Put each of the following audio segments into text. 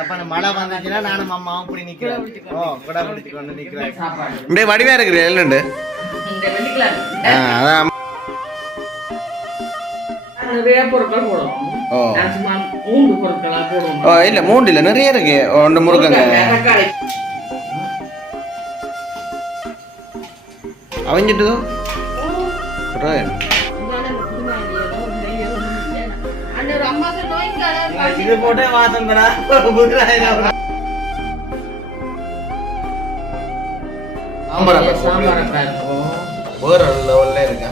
அப்ப மழை வந்துச்சுன்னா நானும் அம்மாவும் இப்படி நிக்கிறேன். ஓ கூட பிடிச்சு கொண்டு நிக்கிறேன். இப்படியே வடிவா இருக்குது எல்லுண்டு. அதான் நிறைய பொருட்கள் போடுவோம். மூன்று பொருட்களா போடுவோம். இல்ல மூண்டு இல்ல நிறைய இருக்கு. ஒன்று முருங்கங்க அவஞ்சிட்டு இது போட்டே வாசந்தரா வேற லெவல்ல இருக்கா.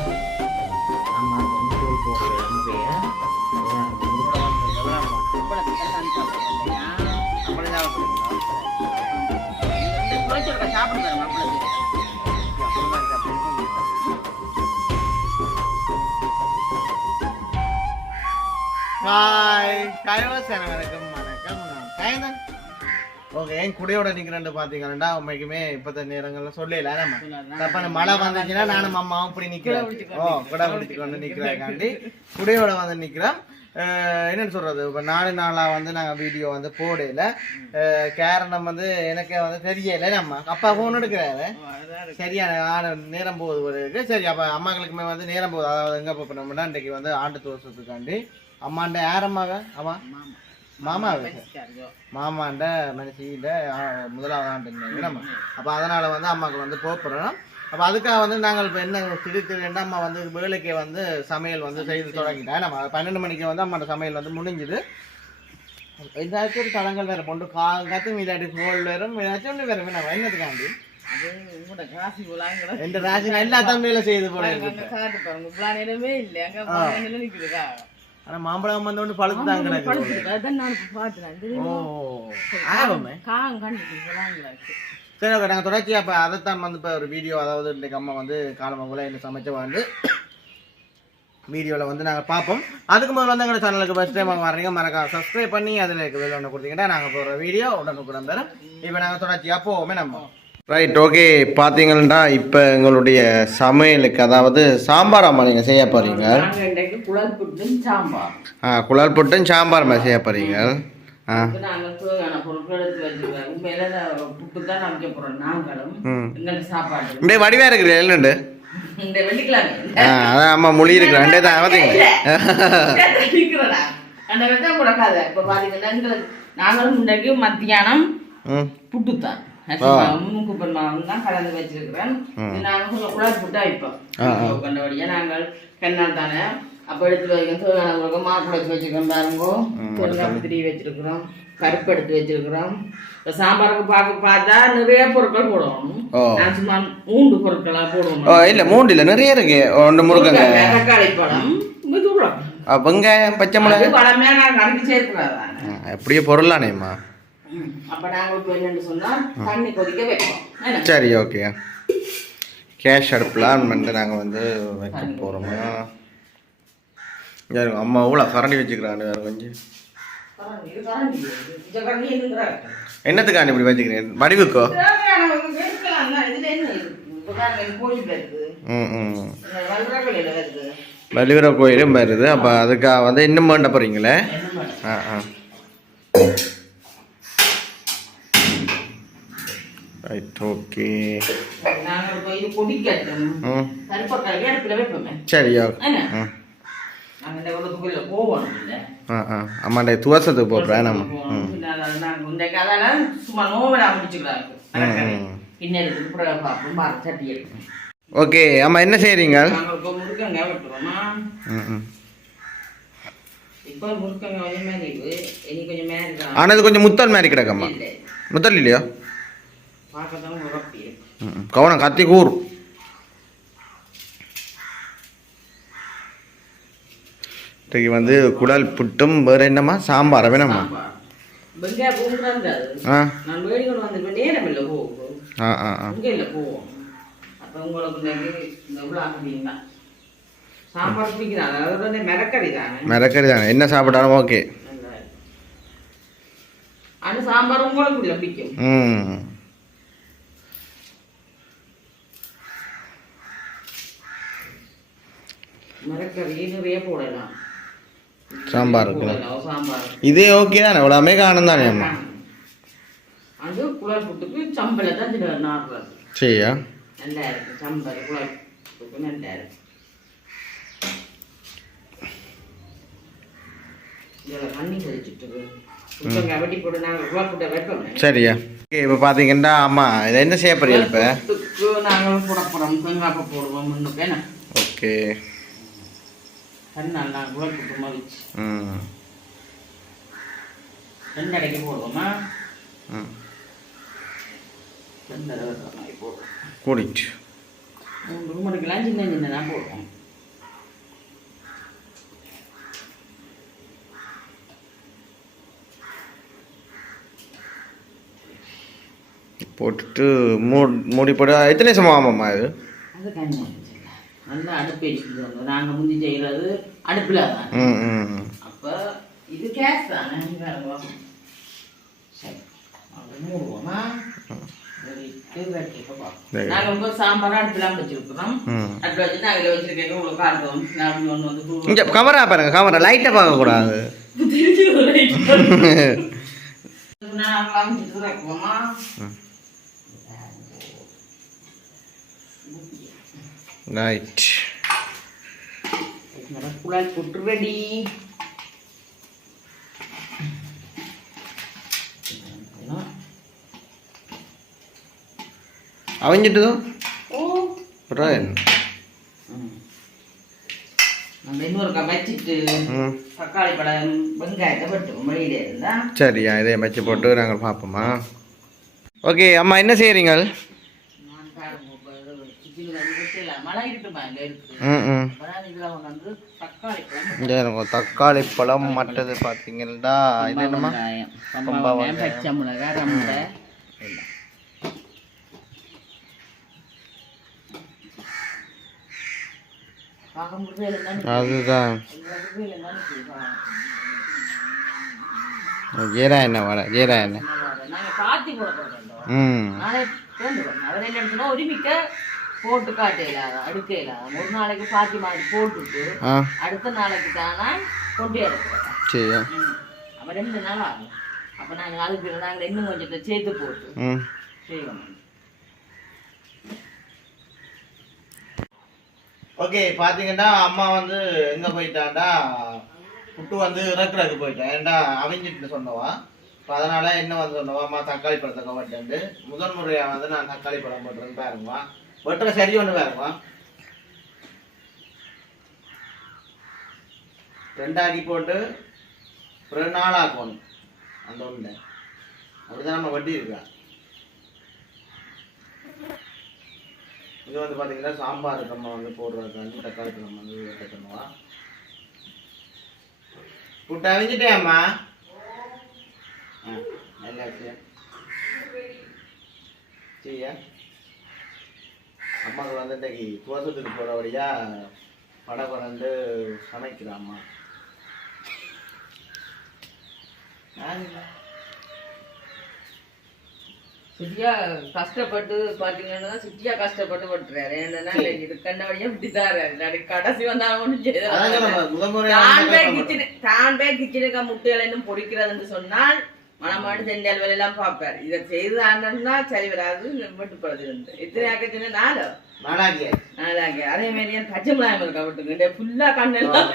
ஓகே என் குடையோட நிக்கிறேன்னு பாத்தீங்கன்னா உண்மைக்குமே இப்பத்த நேரங்கள்ல சொல்லல நம்ம மழை வந்துச்சுன்னா நானும் அம்மாவும் இப்படி நிக்கிறேன். ஓ குடை பிடிச்சு கொண்டு நிக்கிறேன் குடையோட வந்து நிக்கிறேன். என்னன்னு சொல்றது இப்ப 4 நாளா வந்து நாங்க வீடியோ வந்து போடல. காரணம் வந்து எனக்கே வந்து தெரியல. நம்ம அப்பா போன் எடுக்கிறாரு சரியான நேரம் போகுது. சரி அப்ப அம்மாக்களுக்குமே வந்து நேரம் போகுது. அதாவது எங்க போனோம்னா இன்றைக்கு வந்து ஆண்டு தோசத்துக்காண்டி அம்மாண்ட யாரம்மாவ ஆமா மாமாவே மாமாண்ட மனசியில 1வது ஆண்டு நம்ம அப்ப அதனால வந்து அம்மாவுக்கு வந்து போறோம். அப்ப அதுக்காக வந்து நாங்கள் இப்ப என்ன திடீர்னு அம்மா வந்து வேலைக்கு வந்து சமையல் வந்து செய்து தொடங்கிட்டேன். நம்ம 12 மணிக்கு வந்து அம்மாவோட சமையல் வந்து முடிஞ்சுது. ஏதாச்சும் ஒரு தளங்கள் வேற பொண்டு காத்து மீதாட்டி கோல் வேறும் ஏதாச்சும் ஒன்று வேற வேணாம் என்னதுக்காண்டி எந்த ராசி எல்லா தம்பியில செய்து போல ஆனா மாம்பழம் வந்து ஒண்ணு பழுத்துதாங்க. சரி ஓகே நாங்கள் தொடர்ச்சி அப்போ அதைத்தான் வந்து இப்போ ஒரு வீடியோ அதாவது இன்றைக்கு அம்மா வந்து காலமாக என்ன சமைச்ச வந்து வீடியோவில் வந்து நாங்கள் பார்ப்போம். அதுக்கு முதல்ல வந்து எங்கள் சேனலுக்கு ஃபஸ்ட் டைம் வர்றீங்க மறக்காம சப்ஸ்கிரைப் பண்ணி அதில் வெளில ஒன்று கொடுத்தீங்கன்னா நாங்கள் போகிற வீடியோ உடனுக்குடன் தரோம். இப்போ நாங்கள் தொடர்ச்சியாக போவோமே நம்ம ரைட் ஓகே. பார்த்தீங்கன்னா இப்போ எங்களுடைய சமையலுக்கு அதாவது சாம்பார் அம்மா நீங்கள் செய்ய போகிறீங்க. குழல் புட்டும் சாம்பார். குழல் புட்டும் சாம்பார் அம்மா செய்ய போகிறீங்க. இப்படியே வடிவா இருக்குது எல்லுண்டு. அதான் அம்மா மொழி இருக்கு ரெண்டே தான் மத்தியானம் புட்டுத்தான் கலந்து வச்சிருக்கிறேன். நாங்கள் குழல் புட்டா வைப்போம் கண்டபடியா நாங்கள் கண்ணால் தானே அப்போ எடுத்து வைக்கிறோம். மாப்பிள்ளை எடுத்து வச்சிருக்கோம் பாருங்க. திரி வச்சிருக்கிறோம். பருப்பு எடுத்து வச்சிருக்கிறோம். இப்போ சாம்பாருக்கு பார்த்தா நிறைய பொருட்கள் போடுவோம். நான் சும்மா 3 பொருட்களா போடுவோம். இல்ல 3 இல்ல நிறைய இருக்கு. ஒன்று முருங்கங்க தக்காளி பழம் வெங்காயம் பச்சை மிளகாய் பழமே நான் கணக்கு சேர்க்கிறாதான் எப்படியே பொருளானேம்மா. அப்போ நாங்கள் இப்போ என்னென்னு சொன்னால் தண்ணி கொதிக்க வைப்போம். சரி ஓகே. கேஷ் அடுப்பில் ஆன் பண்ணிட்டு நாங்கள் வந்து வைக்க போகிறோமா. யாருங்க அம்மா அவ்வளோ கரண்டி வச்சுக்கிறாங்க. வேறு கொஞ்சம் என்னத்துக்காண்டி இப்படி வச்சுக்கிறேன் வடிவுக்கோ. வள்ளிவர கோயிலும் வருது. அப்போ அதுக்காக வந்து இன்னும் வேண்ட போகிறீங்களே. Right okay. சரி ஓகே. அம்மாண்ட துவசத்துக்கு போடுறேன் நம்ம. ஓகே அம்மா என்ன செய்றீங்க? ஆனது கொஞ்சம் முத்தல் மாதிரி கிடக்கம்மா. முத்தல் இல்லையோ கவனம் கத்தி கூறு. இன்றைக்கு வந்து குடல் புட்டும் வேறு என்னம்மா சாம்பார் வேணாம்மா. மிரக்கறி தானே என்ன சாப்பிட்டாலும் ஓகே. சாம்பார் இதே ஓகே தானே எவ்வளோமே காணும் தானே அம்மா. அது குழல் புட்டுக்கு சம்பளை தான் நாடுறது. சரியா நல்லா இருக்கு சம்பல் குழல் புட்டுக்கு நல்லா இருக்கு. இதில் தண்ணி கொதிச்சுட்டு வெட்டி போட்டு நாங்கள் குழல் புட்டை வைப்போம். சரியா ஓகே இப்போ பார்த்தீங்கன்னா அம்மா இதை என்ன செய்ய போறீங்க இப்போ? நாங்கள் போட போகிறோம் வெங்காப்ப போடுவோம் முன்னுக்கு என்ன. ஓகே தண்ணி நான் குழல் புட்டு மதிச்சு ம் ரெண்டு அடைக்கு போடுவோமா? ம் ரெண்டு அடை வைக்கிற மாதிரி போடுவோம். கூடிட்டு 3 மணிக்கெல்லாம் சின்ன சின்ன தான் போடுவோம். போட்டுட்டு மூடி போட்டு எத்தனை சமம் ஆமாம்மா இது? அது கண்ணி வந்துச்சுல்ல நல்லா அடுப்பு எரிக்குது. நாங்கள் முந்தி செய்கிறது அடுப்பில் தான். ம் ம் அப்போ இது கேஸ் தானே. சரி அது மூடுவோமா? நாங்கள் ரொம்ப சாம்பார் அடுப்புலாம் வச்சிருக்கிறோம். அடுப்பில் வச்சு நாங்கள் வச்சிருக்கேன். உங்களுக்கு காட்டுவோம். நான் ஒன்று வந்து இங்கே கமரா பாருங்க, கமரா லைட்டை பார்க்கக்கூடாது. நாங்கள் அமைச்சிட்டு வைப்போமா? ரைட் குழல் புட்டு ரெடி. அவஞ்சிட்டுதோ ஓ அப்புறம் நம்ம இன்னொரு வச்சுட்டு தக்காளி பழம் வெங்காயத்தை வெட்டுவோம் வெளியில இருந்தா. சரியா இதை வச்சு போட்டு நாங்கள் பார்ப்போமா? ஓகே அம்மா என்ன செய்கிறீங்க? மழை இருக்குமா இங்கே இருக்கு. இதில் வந்து தக்காளி பழம் இங்கே இருக்கும் தக்காளி பழம். மற்றது பார்த்தீங்கன்னா இது என்னம்மா? பச்சை மிளகாய் ரம்பை அதுதான் ஜீரா எண்ணெய் வர ஜீரா எண்ணெய். ம் ஒருமிக்க போட்டு காட்டையிலாத அடுக்க இல்லாத ஒரு நாளைக்கு பாத்தி மாதிரி போட்டுட்டு அடுத்த நாளைக்கு தானே கொண்டு எடுக்கிறோம். சரியா அப்போ 2 நாள் ஆகும். அப்போ நாங்கள் அதுக்கு நாங்கள் இன்னும் கொஞ்சத்தை சேர்த்து போட்டு செய்வோம். ஓகே பார்த்தீங்கன்னா அம்மா வந்து எங்கே போயிட்டாண்டா புட்டு வந்து இறக்குறதுக்கு போயிட்டேன். ஏன்டா அவிஞ்சிட்டு சொன்னவா. இப்போ அதனால் என்ன வந்து சொன்னவா அம்மா தக்காளி பழத்தை கவட்டேன்ட்டு முதல் முறையாக வந்து நான் தக்காளி பழம் போட்டுறேன்னு பாருங்கம்மா. வெட்டுற சரி ஒன்று பாருங்கம்மா. 2 ஆக்கி போட்டு 2 நாள் ஆக்கணும் அந்த ஒன்று. அப்படிதான் நம்ம வட்டி இருக்கா. இது வந்து பார்த்தீங்கன்னா சாம்பாருக்கு அம்மா வந்து போடுறதுக்கு தக்காளி பழம் வந்து வெட்டணுவா. புட்டு அவிஞ்சிட்டே அம்மா. நல்லா சரியா அம்மாவுக்கு வந்து இன்றைக்கி துவசத்துக்கு போகிறபடியா படம் வந்து சமைக்கிறேன் அம்மா. சிட்டியா கஷ்டப்பட்டு பார்த்தீங்கன்னா சிட்டியா கஷ்டப்பட்டு போட்டுறாரு. என்னன்னா இது கண்ணபடியா இப்படிதான் கடைசி வந்தாலும் ஒன்றும் தான் போய் கிச்சனுக்கு முட்டையில இன்னும் பொறிக்கிறதுன்னு சொன்னால் மனமாட்டு செஞ்சால் வேலையெல்லாம் பார்ப்பார். இதை செய்தாங்கன்னா சரி வராது வெட்டுப்படுது. எத்தனை ஆக்கச்சுன்னா 4 நாளாகி அதே மாதிரி பச்சை மிளகாய் இருக்கா விட்டுக்கிட்டு ஃபுல்லா கண்ணெல்லாம்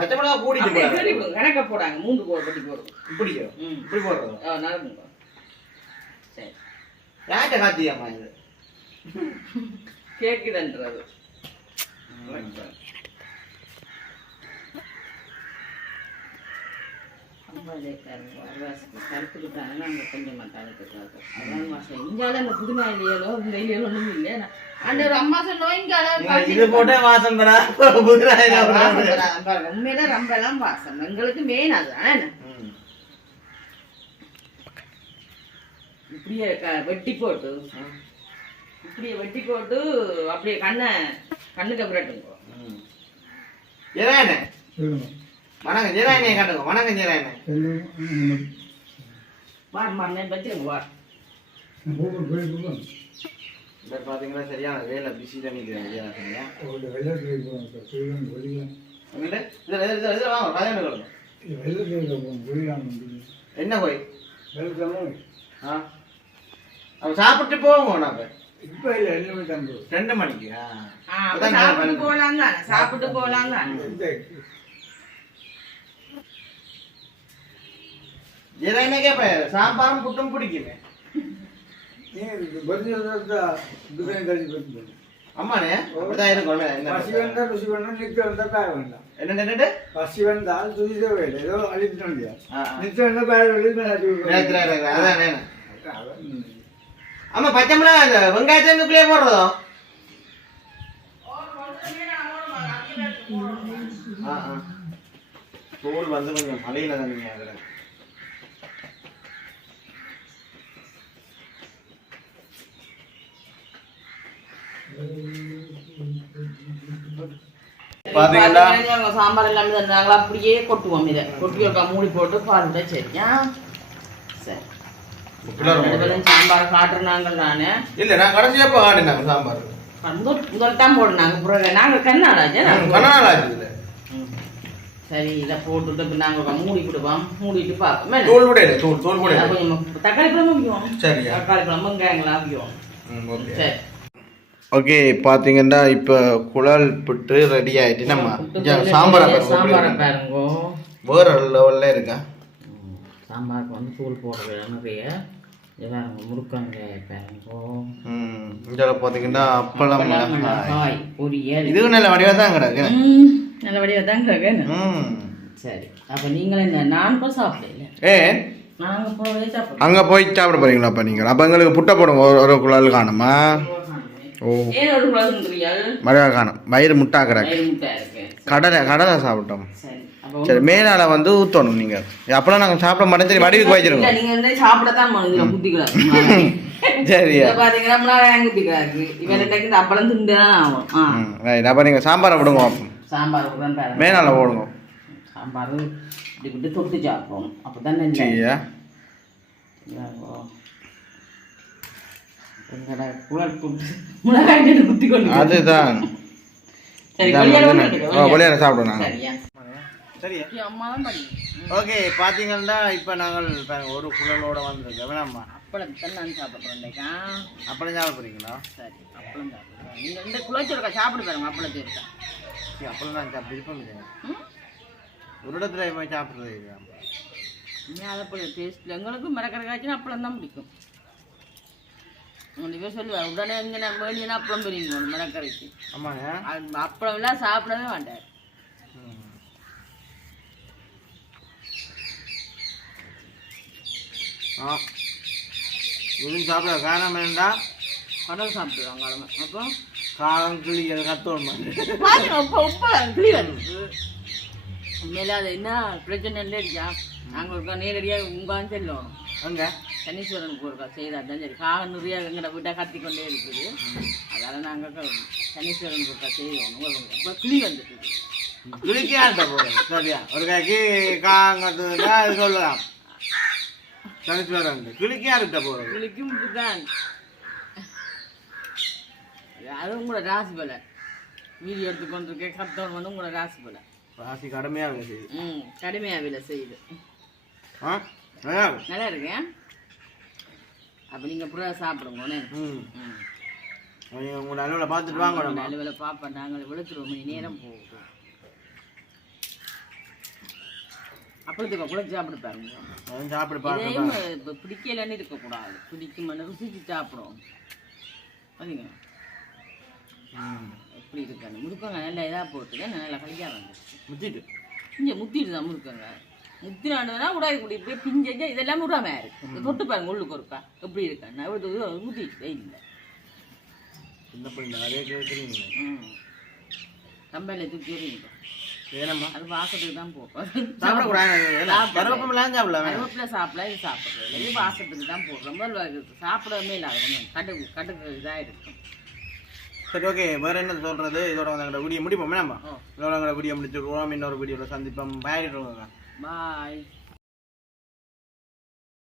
பச்சை மிளகா கூடிட்டு கணக்க போடாங்க 3 பட்டி போடும். இப்படியோ இப்படி போடுறோம். நடக்குங்க சரி யார்கிட்ட காத்தியாம்மா இது கேக்குதுன்றது. கருத்துக்கிட்டாங்க நாங்கள் கொஞ்சம் மாட்டாங்க. அதான் மாசம் இங்கால அந்த புதுநாயிலையோ இந்த இலையோ ஒன்றும் இல்லை. ஒரு அம்மா சொன்னோம் இங்கால போட்டே வாசம் உண்மையில ரொம்ப எல்லாம் வாசம் எங்களுக்கு மெயின் அதுதான். இப்படியே வெட்டி போட்டு அப்படியே கண்ணுக்கு புரட்டுங்க. வணக்கம் ஜெராயனே காட்டுங்க. வணக்கம் ஜெராயனே வச்சிருங்க. பார்த்தீங்கன்னா சரியான வேலை பிஸி தான் நிற்கிறேன். என்ன போய் அப்ப சாப்பிட்டு போவோம் நாங்க இப்போ இல்லை 2 மணிக்கு அப்ப சாப்பிட்டு போகலாம் தானே சாப்பிட்டு போகலாம் தானே என்ன கேப்ப சாம்பாரும் புட்டும் பிடிக்குமே அம்மாண்ணே அப்படிதான் இருக்கும் பசி வந்தால் ருசி வேண்டாம் நித்தியம் வந்தால் பேர வேண்டாம் என்ன பசி வந்தால் துதி தேவை ஏதோ அழித்துட்டு முடியாது நித்தியம் வந்தால் பேர வேண்டியது அதான் ஆமா பச்சை மிளகா அந்த வெங்காயத்தை இதுக்குள்ளே போடுறதோ தோல் வந்து கொஞ்சம் மழையில தானீங்க அதுல பாத்தீங்கன்னா சாம்பார் எல்லாமே தந்தாங்களா அப்படியே கொட்டுவோம் இதை கொட்டி ஒரு மூடி போட்டு பாருங்க சரியா சரி சாம்பார் காட்டுறாங்க நானு இல்ல நான் கடைசியா போய் ஆடினாங்க சாம்பார் முதல் தான் போடுனாங்க பிறகு நாங்க கண்ணாடாச்சு சரி இதை போட்டுட்டு நாங்க மூடி விடுவோம் மூடிட்டு பார்ப்போம் தோல் கூட இல்ல தோல் கூட கொஞ்சம் தக்காளி பழம் வைக்குவோம் சரி தக்காளி பழம் வெங்காயங்களா வைக்குவோம் சரி ஓகே பார்த்தீங்கன்னா இப்போ குழல் புட்டு ரெடி ஆயிட்டு நம்ம சாம்பாரை பாருங்க வேற லெவல்ல இருக்கா சாம்பாருக்கு வந்து தூள் போடுறது நிறைய முருக்கங்க பாருங்க இதில் பார்த்தீங்கன்னா அப்பளம் மிளகாய் பொரியல் இதுவும் நல்ல வடிவாக தான் கிடக்கு நல்ல வடிவாக தான் கிடக்கு சரி அப்போ நீங்களும் என்ன நான் கூட சாப்பிடல நாங்கள் போய் சாப்பிடுவோம் அங்கே போய் சாப்பிட போறீங்களா அப்போ நீங்கள் அப்போ எங்களுக்கு புட்டை போடுங்க ஒரு குழல் காணுமா ஓ மழை காணும் வயிறு முட்டா கிடக்கு கடலை சாப்பிட்டோம் சரி மேலால வந்து ஊற்றணும் நீங்கள் அப்பெல்லாம் நாங்கள் சாப்பிட மாட்டோம் சரி வடிவுக்கு வச்சிருக்கோம் சரியா ரைட் அப்போ நீங்கள் சாம்பாரை விடுங்க சாம்பார் மேலால ஓடுங்க சாம்பார் இப்படி விட்டு தொட்டு சாப்பிடுவோம் அப்போ தானே சரியா அதுதான் வெளியார சாப்பிடுவோம் ஓகே பாத்தீங்கன்னா இப்ப நாங்கள் ஒரு குழலோட வந்திருக்கோம் வேணாமா அப்பளம் நான் சாப்பிட்றேன் அப்பளம் சாப்பிட போறீங்களா சரி அப்பளம் சாப்பிடுறேன் நீங்க இந்த குளச்சோருக்கா சாப்பிடு பாருங்க அப்பளம் இருக்கா அப்பளம் நான் சாப்பிட்டு ஒரு இடத்துல போய் சாப்பிட்றது அதை டேஸ்ட்ல எங்களுக்கு மரக்கரை காய்ச்சினா அப்பளம் தான் பிடிக்கும் உங்களுக்கு சொல்லுவேன் உடனே இங்கே வேணும்னா அப்பளம் பெரியங்க மரக்கரைக்கு ஆமாங்க அப்பளம் எல்லாம் சாப்பிடவே மாட்டார் எதுவும் சாப்பிட காரணம் வேண்டா கடல் சாப்பிடுவாங்க அப்போ காரம் கிளி அது கத்தோம் கிளி வந்து உண்மையில அது என்ன பிரச்சனை இல்லை இருக்கா நாங்கள் இருக்கா நேரடியாக உங்கான்னு செல்லணும் அங்கே சனீஸ்வரனுக்கு ஒருக்கா செய்தால் தான் சரி காகம் நிறையா எங்களை வீட்டை கத்திக்கொண்டே இருக்குது அதனால் நாங்கள் சனீஸ்வரனுக்கு ஒருக்கா செய்யணும் இப்போ கிளி வந்துட்டு கிளிக்காண்ட போகிறோம் சரியா ஒரு காய்க்கு காங்கட்டுனா அது சொல்லலாம் சனீஸ்வரன் கிளிக்காருட்ட போகிறோம் கிளிக்கும் தான் அதுவும் உங்களோட ராசி போல வீடியோ எடுத்துக்கொண்டிருக்கேன் கத்தவன் வந்து உங்களோட ராசி போல ராசி கடுமையாக வேலை செய்யுது கடுமையாக வேலை செய்யுது நல்லா இருக்கேன் அப்போ நீங்கள் புறா சாப்பிடுங்க உங்களோட அலுவலை பார்த்துட்டு வாங்க அலுவலை பார்ப்பேன் நாங்கள் விழுத்துருவோம் மணி நேரம் போகுது அப்பளத்துக்கு கூட சாப்பிட பாருங்க சாப்பிடு இப்போ பிடிக்கலன்னு இருக்கக்கூடாது பிடிக்குமென்னு ருசிச்சு சாப்பிடுவோம் சரிங்க எப்படி இருக்காங்க முறுக்கங்க நல்லா இதாக போட்டுங்க நல்லா கழிக்காக வந்துச்சு முத்திட்டு இங்கே முத்திட்டு தான் முறுக்கங்க முத்தினாண்டுனா உடாய் குடி இப்படியே பிஞ்சா இதெல்லாம் விடாமல் இருக்கு தொட்டு பாருங்க உள்ளுக்கு இருக்கா எப்படி இருக்கா ஊற்றிட்டு இல்லை சின்ன பிள்ளை அதே கேட்குறீங்க கம்பெனியில் தூக்கி எறிங்க வேணாம்மா அது வாசத்துக்கு தான் போடுறோம் சாப்பிடக்கூடாது சாப்பிடலாம் இது சாப்பிட்றது இது வாசத்துக்கு தான் போடுறோம் சாப்பிடவே இல்லை அது கடுகு இதாக இருக்கும் சரி ஓகே வேற என்ன சொல்றது இதோட வந்து வீடியோ முடிப்போம் வேணாமா இதோட வீடியோ முடிச்சுருவோம் இன்னொரு வீடியோவில் சந்திப்போம் பாய் பாய்